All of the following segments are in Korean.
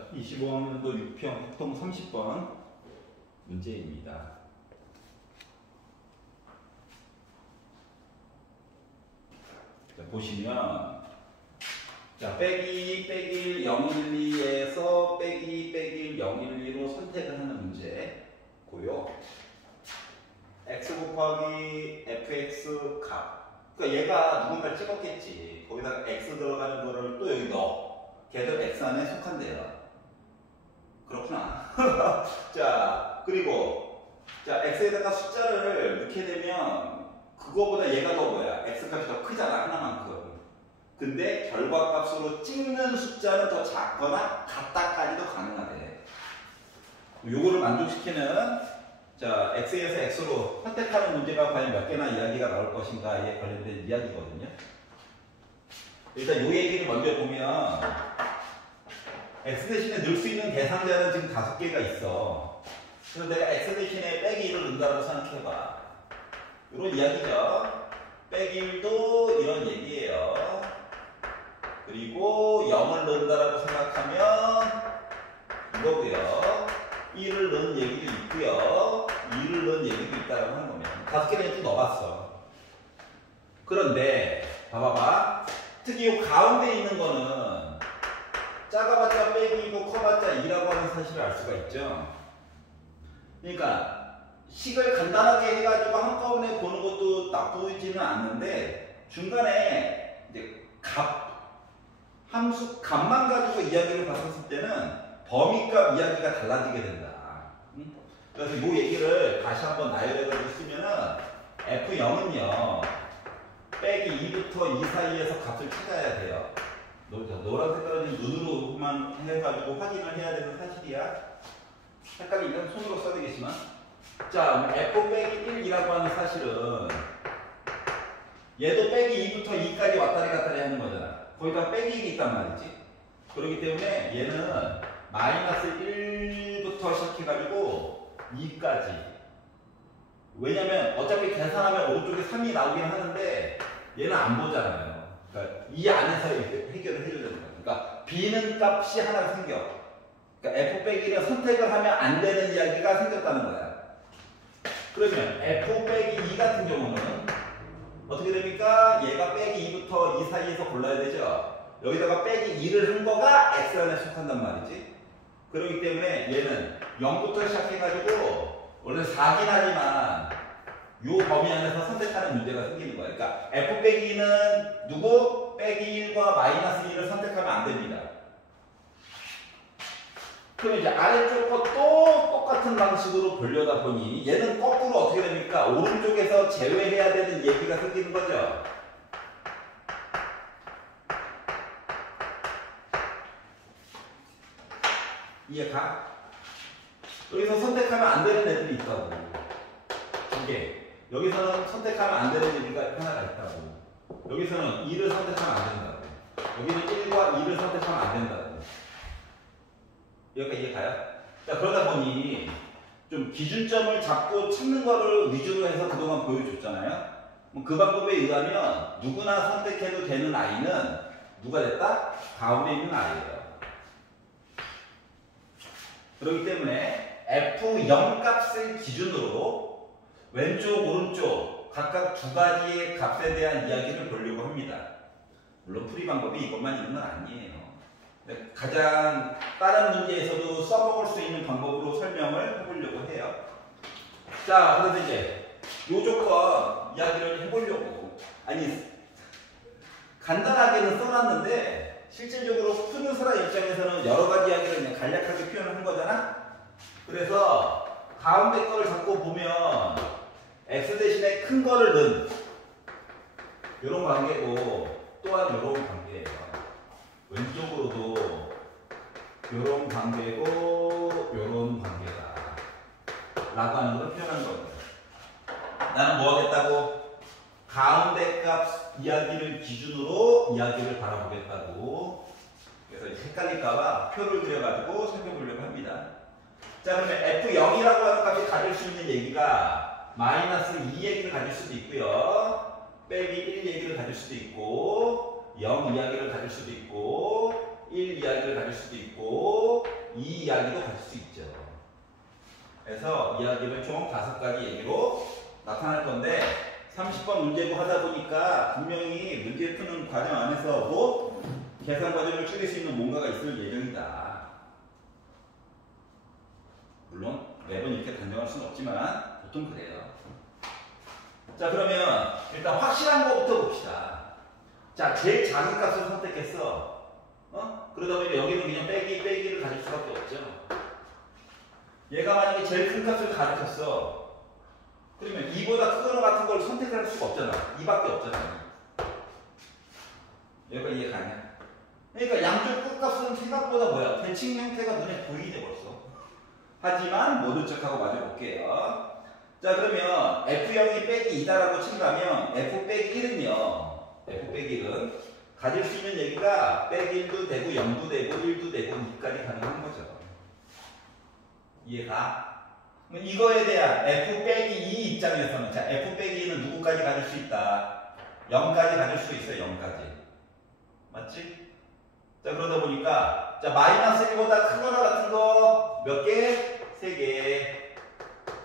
자, 25학년도 6평 합동 30번 문제입니다. 자, 보시면 자, 빼기 1 012에서 빼기 1 012로 선택을 하는 문제고요. x 곱하기 fx 값. 그러니까 얘가 누군가를 찍었겠지. 거기다가 x 들어가는 거를 또 여기 넣어. 걔도 x 안에 속한대요. 그렇구나. 자, 그리고 자, x에다가 숫자를 넣게 되면 그거보다 얘가 더 뭐야? x 값이 더 크잖아, 하나만큼. 근데 결과값으로 찍는 숫자는 더 작거나 같다까지도 가능하대. 요거를 만족시키는 자, x에서 x로 선택하는 문제가 과연 몇 개나 이야기가 나올 것인가에 관련된 이야기거든요. 일단 요 얘기를 먼저 보면 x 대신에 넣을 수 있는 대상자는 지금 5개가 있어. 그래서 내가 x 대신에 빼기 1을 넣는다고 생각해봐. 이런 이야기죠. 빼기 1도 이런 얘기예요. 그리고 0을 넣는다라고 생각하면 이거고요. 1을 넣은 얘기도 있고요. 2를 넣은 얘기도 있다라고 하는 거면 5개를 쭉 넣어봤어. 그런데 봐봐봐. 특히 이 가운데 있는 거는 작아봤자 빼기이고 커봤자 2라고 하는 사실을 알 수가 있죠. 그러니까 식을 간단하게 해가지고 한꺼번에 보는 것도 나쁘지는 않는데 중간에 이제 함수 값만 가지고 이야기를 봤었을 때는 범위값 이야기가 달라지게 된다. 그래서 이 얘기를 다시 한번 나열해가지고 쓰면은 F0은요 빼기 2부터 2 사이에서 값을 찾아야 돼요. 노란 색깔은 눈으로만 해가지고 확인을 해야 되는 사실이야. 헷갈리면 손으로 써야 되겠지만. 자, F 빼기 1이라고 하는 사실은 얘도 빼기 2부터 2까지 왔다리 갔다리 하는 거잖아. 거기다 빼기 1이 있단 말이지. 그렇기 때문에 얘는 마이너스 1부터 시작해가지고 2까지. 왜냐면 어차피 계산하면 오른쪽에 3이 나오긴 하는데 얘는 안 보잖아요. 그러니까 이 안에서 해결을 해줘야 되는 거야. 그러니까 B는 값이 하나 생겨. 그러니까 F 빼기 1을 선택을 하면 안 되는 이야기가 생겼다는 거야. 그러면 F 빼기 2 같은 경우는 어떻게 됩니까? 얘가 빼기 2부터 2 사이에서 골라야 되죠. 여기다가 빼기 2를 한 거가 X 안에 속한단 말이지. 그렇기 때문에 얘는 0부터 시작해가지고 원래 4긴 하지만 요 범위 안에서 선택하는 문제가 생기는 거야. 그러니까 F 빼기 2는 누구? 빼기 1과 마이너스 2를 선택하면 안 됩니다. 그럼 이제 아래쪽 것도 똑같은 방식으로 보려다 보니 얘는 거꾸로 어떻게 됩니까? 오른쪽에서 제외해야 되는 얘기가 생기는 거죠. 이해가? 여기서 선택하면 안 되는 애들이 있다고. 이게 여기서는 선택하면 안 되는 얘기가 하나가 있다고. 여기서는 2를 선택하면 안 된다고. 여기는 1과 2를 선택하면 안 된다고. 여기까지 이해가요? 자, 그러다 보니 좀 기준점을 잡고 찾는 거를 위주로 해서 그동안 보여줬잖아요. 그 방법에 의하면 누구나 선택해도 되는 아이는 누가 됐다? 가운데 있는 아이예요. 그렇기 때문에 F0 값을 기준으로 왼쪽, 오른쪽 각각 두 가지의 값에 대한 이야기를 보려고 합니다. 물론 풀이 방법이 이것만 있는 건 아니에요. 가장 다른 문제에서도 써먹을 수 있는 방법으로 설명을 해보려고 해요. 자, 그래서 이제 요 조건 이야기를 해보려고. 아니, 간단하게는 써놨는데 실질적으로 푸는 사람 입장에서는 여러 가지 이야기를 그냥 간략하게 표현을 한 거잖아. 그래서 가운데 거를 잡고 보면 x 대신에 큰 거를 넣은 요런 관계고 또한 요런 관계예요. 왼쪽으로도 요런 관계고 요런 관계다 라고 하는 걸 표현하는 겁니다. 나는 뭐 하겠다고? 가운데 값 이야기를 기준으로 이야기를 바라보겠다고. 그래서 헷갈릴까봐 표를 그려가지고 살펴보려고 합니다. 자, 그러면 F0이라고 하는 값이 가질 수 있는 얘기가 마이너스 2 얘기를 가질 수도 있고요. 빼기 1 얘기를 가질 수도 있고 0 이야기를 가질 수도 있고 1 이야기를 가질 수도 있고 이야기도 가질 수 있죠. 그래서 이야기를 총 5가지 얘기로 나타날 건데 30번 문제고 하다 보니까 분명히 문제 푸는 과정 안에서 뭐 계산 과정을 줄일 수 있는 뭔가가 있을 예정이다. 물론 매번 이렇게 단정할 수는 없지만 보통 그래요. 자, 그러면 일단 확실한 거부터 봅시다. 자, 제일 작은 값을 선택했어. 그러다 보니 여기는 그냥 빼기를 가질 수밖에 없죠. 얘가 만약에 제일 큰 값을 가르쳤어. 그러면 2보다 크거나 같은 걸 선택할 수가 없잖아. 2밖에 없잖아. 여기가 이해 가냐? 그러니까 양쪽 끝값은 생각보다 뭐야? 대칭 형태가 눈에 보이네 벌써. 하지만 모른 척하고 맞아볼게요. 자, 그러면 F0이 빼기 2다라고 친다면 F 빼기 1은요. F 빼기 1은 가질 수 있는 얘기가 빼기 1도 되고 0도 되고 1도 되고 2까지 가능한 거죠. 이해가? 그럼 이거에 대한 F 빼기 2 입장에서는 자, F 빼기 2는 누구까지 가질 수 있다? 0까지 가질 수 있어요. 0까지. 맞지? 자, 그러다 보니까 자, 마이너스 1보다 크거나 같은 거 몇 개? 3개.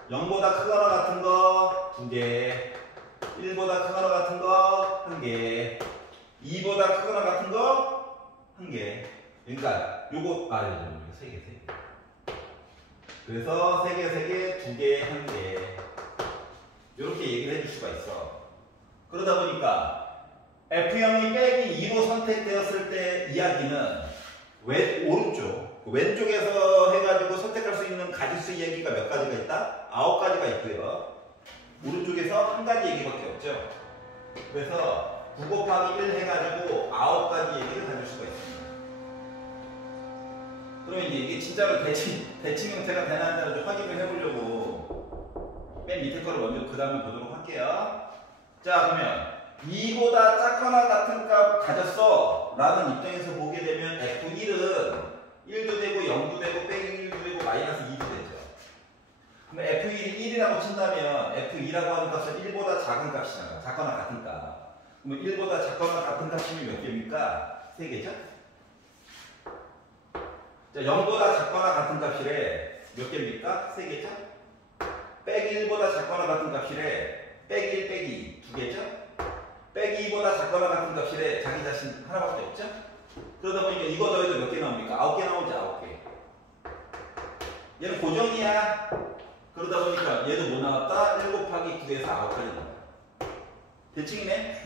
0보다 크거나 같은 거 2개. 1보다 크거나 같은 거 1개. 2보다 크거나 같은 거 1개. 그러니까 요거 3개. 그래서 3개, 2개, 1개. 이렇게 얘기를 해줄 수가 있어. 그러다 보니까 F0이 빼기 2로 선택되었을 때 이야기는 왼쪽에서 해가지고 선택할 수 있는 가지수 얘기가 몇 가지가 있다? 9가지가 있고요. 오른쪽에서 한 가지 얘기밖에 없죠. 그래서 9 곱하기 1 해가지고 9가지 얘기를 가질 수가 있습니다. 그러면 이게 진짜로 대칭 형태가 되나를 좀 확인을 해보려고 맨 밑에 거를 먼저 그 다음에 보도록 할게요. 자, 그러면 2보다 작거나 같은 값 가졌어 라는 입장에서 보게 되면 F1은 1도 되고 0도 되고 빼기 1도 되고 마이너스 2도 되죠. 그럼 F1이 1이라고 친다면 F2라고 하는 값은 1보다 작은 값이잖아. 작거나 같은 값. 그러면 1보다 작거나 같은 값이면 몇 개입니까? 3개죠? 자, 0보다 작거나 같은 값이래. 몇 개입니까? 3개죠? 빼기 1보다 작거나 같은 값이래. 빼기 1 빼기 2 2개죠? 빼기 2보다 작거나 같은 값이래. 자기 자신 하나밖에 없죠? 그러다 보니까 이거 더해도 몇 개 나옵니까? 9개 나오지. 9개. 얘는 고정이야. 그러다 보니까 얘도 뭐 나왔다? 1 곱하기 9에서 9까지 나와요. 대칭이네?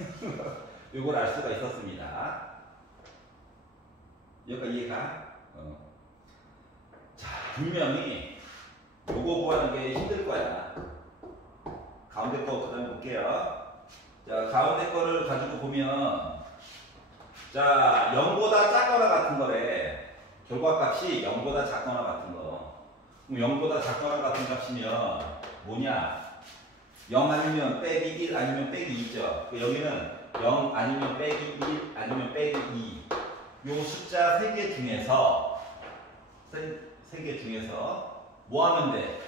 이걸 알 수가 있었습니다. 여기가 이해가? 자, 분명히 요거 구하는 게 힘들 거야. 가운데 거 그 다음에 볼게요. 자, 가운데 거를 가지고 보면 자, 0보다 작거나 같은 거래. 결과값이 0보다 작거나 같은 거. 그럼 0보다 작거나 같은 값이면 뭐냐? 0 아니면 빼기 1 아니면 빼기 2죠. 여기는 0 아니면 빼기 1 아니면 빼기 2. 요 숫자 3개 중에서 3개 중에서 뭐 하면 돼?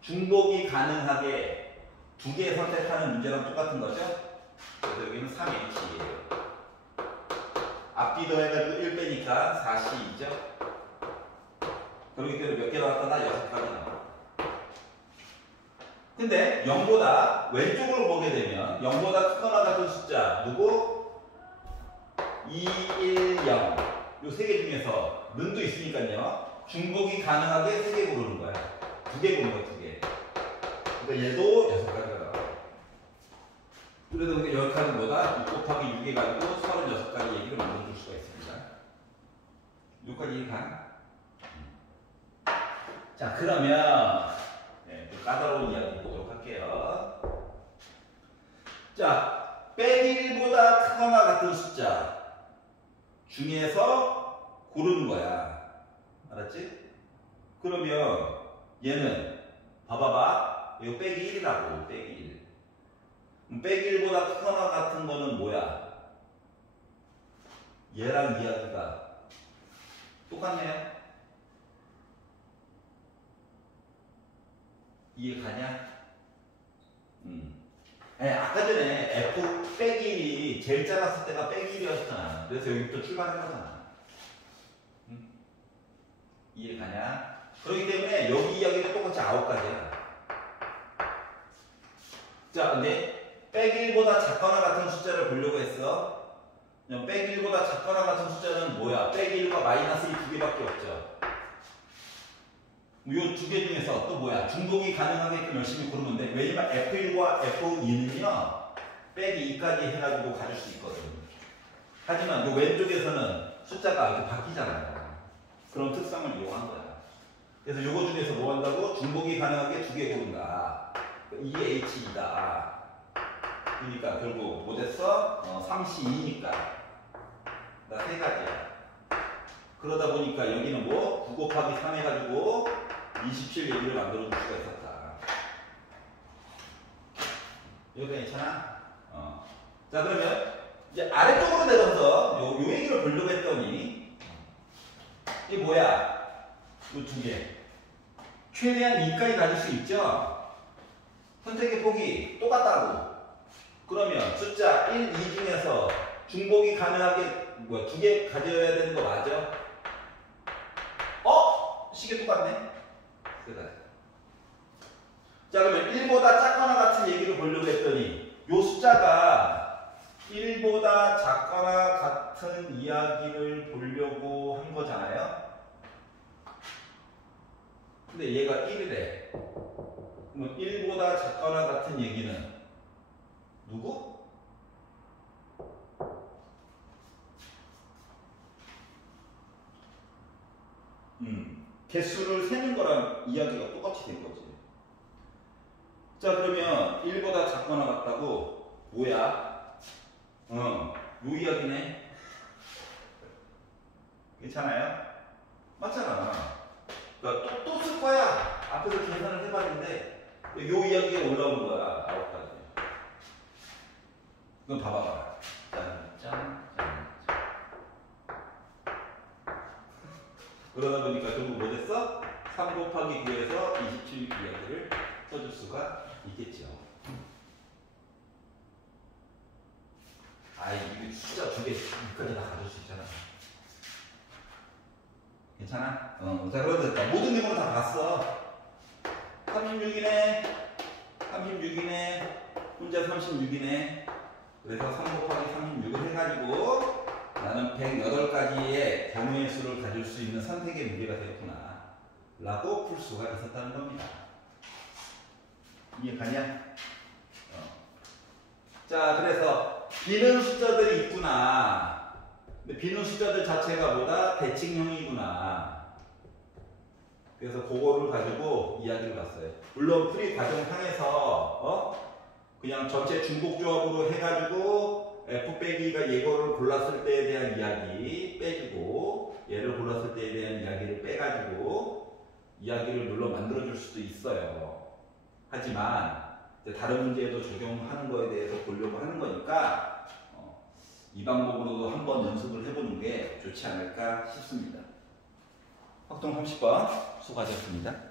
중복이 가능하게 2개 선택하는 문제랑 똑같은 거죠? 그래서 여기는 3H예요. 앞뒤 더해가지고 1 빼니까 4C이죠? 그러기 때문에 몇 개 나왔다? 나 6가지 나와. 근데 0보다 왼쪽으로 보게 되면 0보다 크거나 같은 숫자 누구? 2, 1, 0. 요 3개 중에서 는도 있으니까요. 중복이 가능하게 3개 고르는 거야. 2개 고르는 거야, 2개. 그러니까 얘도 6가지가 나와. 그래도 여기까지 뭐다? 6 곱하기 6에 가지고 36가지 얘기를 만들어줄 수가 있습니다. 여기까지 이해가? 자, 그러면 또 까다로운 이야기 보도록 할게요. 자, 빼기 1보다 크거나 같은 숫자 중에서 고르는 거야. 알았지? 그러면 얘는 봐봐봐. 이거 빼기 1이라고. 빼기 1. 빼기 1보다 크거나 같은 거는 뭐야? 얘랑 이야기가 똑같네요. 이해 가냐? 아까 전에 F 빼기 1이 제일 작았을 때가 빼기 1이었잖아. 그래서 여기부터 출발한 거잖아. 이해가냐? 그렇기 때문에 여기 이야기도 똑같이 9가지야. 자, 근데 빼기 1보다 작거나 같은 숫자를 보려고 했어. 빼기 1보다 작거나 같은 숫자는 뭐야? 빼기 1과 마이너스 2 두 개밖에 없죠. 이 두 개 중에서 또 뭐야? 중복이 가능하게끔 열심히 고르면 돼. 왜냐면 F1과 F2는요, 빼기 2까지 해가지고 가질 수 있거든. 하지만 이 왼쪽에서는 숫자가 이렇게 바뀌잖아요. 그런 특성을 이용한 거야. 그래서 요거 중에서 뭐 한다고? 중복이 가능하게 두 개 고른다. 2H이다. 그러니까 결국 뭐 됐어? 3C2니까. 나 세 가지야. 그러다 보니까 여기는 뭐? 9 곱하기 3 해가지고 27 얘기를 만들어 줄 수가 있었다. 이거 괜찮아? 자, 그러면 이제 아래쪽으로 내려서 요 얘기를 보려고 했더니 이게 뭐야? 요 두 개. 최대한 2까지 가질 수 있죠? 선택의 폭이 똑같다고. 그러면 숫자 1, 2 중에서 중복이 가능하게 뭐야? 두 개 가져야 되는 거 맞아? 시계 똑같네? 그래. 자, 그러면 1보다 작거나 같은 얘기를 보려고 했더니 요 숫자가 1보다 작거나 같은 이야기를 보려고 한 거잖아요? 근데 얘가 1이래. 그러면 1보다 작거나 같은 얘기는 누구? 개수를 세는 거랑 이야기가 똑같이 된 거지. 자, 그러면 1보다 작거나 같다고 뭐야? 요 이야기네. 괜찮아요? 맞잖아. 그러니까 또 쓸 거야. 앞에서 계산을 해봤는데 요 이야기가 올라온 거야. 9가지. 그럼 봐봐봐. 짠. 그러다 보니까 결국 뭐 됐어? 3 곱하기 9에서 27 이야기를 써줄 수가 있겠죠. 이게 숫자 두 개까지 다 가질 수 있잖아. 괜찮아? 자, 그러다 모든 내용을 다 봤어. 36이네. 혼자 36이네. 그래서 3 곱하기 36을 해가지고 나는 108가지의 단위의 수를 가질 수 있는 선택의 무게가 되었구나 라고 풀 수가 있었다는 겁니다. 이해가냐? 자, 그래서 비는 숫자들이 있구나. 근데 비는 숫자들 자체가 뭐다? 대칭형이구나. 그래서 그거를 가지고 이야기를 봤어요. 물론 풀이 과정상에서 그냥 전체 중복조합으로 해가지고 F 빼기가 얘거를 골랐을 때에 대한 이야기 빼주고 얘를 골랐을 때에 대한 이야기를 빼가지고 이야기를 물론 만들어줄 수도 있어요. 하지만 이제 다른 문제에도 적용하는 거에 대해서 보려고 하는 거니까 이 방법으로도 한번 연습을 해보는 게 좋지 않을까 싶습니다. 확동 30번 수고하셨습니다.